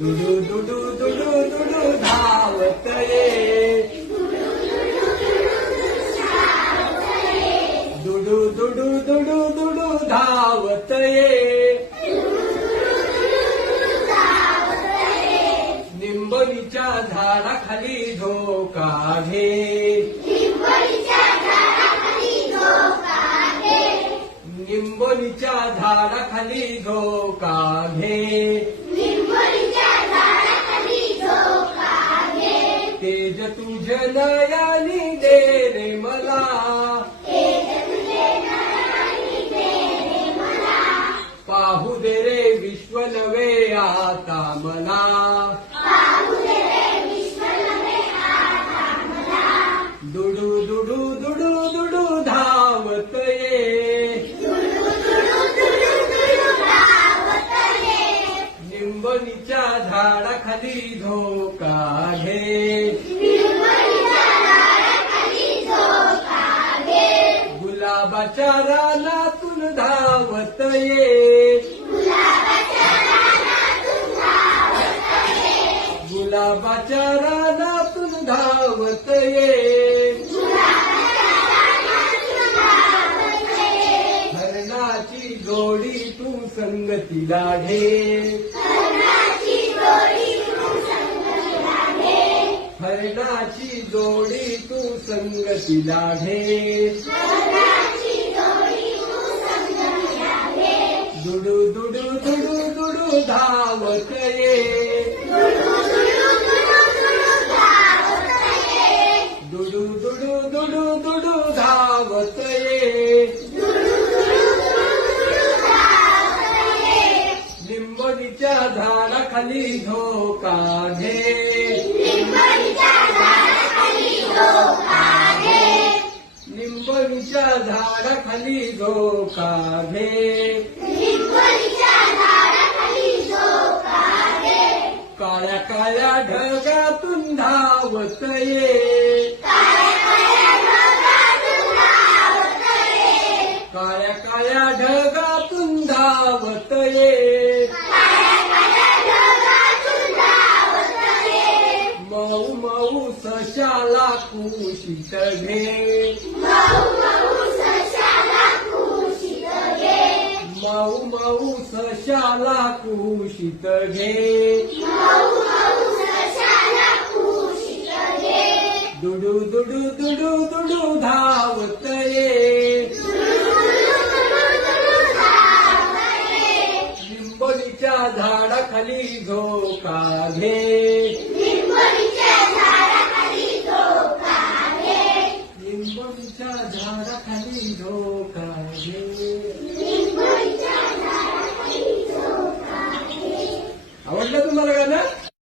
दुडू दुडू दुडू दुडू धावत ये दुडू दुडू दुडू दुडू धावत ये निंबणीच्या झाडाखाली झोका घे निंबणीच्या झाडाखाली झोका घे विश्व नवे आता मला. दुडू दुडू दुडू दुडू धावत ये झाडाखाली धोका घे. गुलाबाच्या रानातून धावत ये गुलाबाच्या रानातून धावत ये. हरणाची जोडी तू संगतीला घे हरणाची जोडी तू संगतीला घे दुडू दुडू दुडू दुडू धावत ये. दुडू दुडू धावत ये झाडाखाली झोका घे. लिंबणीच्या झाडाखाली झोका घे. काळ्या काळ्या ढगातून धावत ये ये मऊ मऊ सशाला कुशीत घे. मऊ मऊ सशाला कुशीत घे. लिंबणीच्या झाडाखाली झोका घे. झाडाखाली झोका घे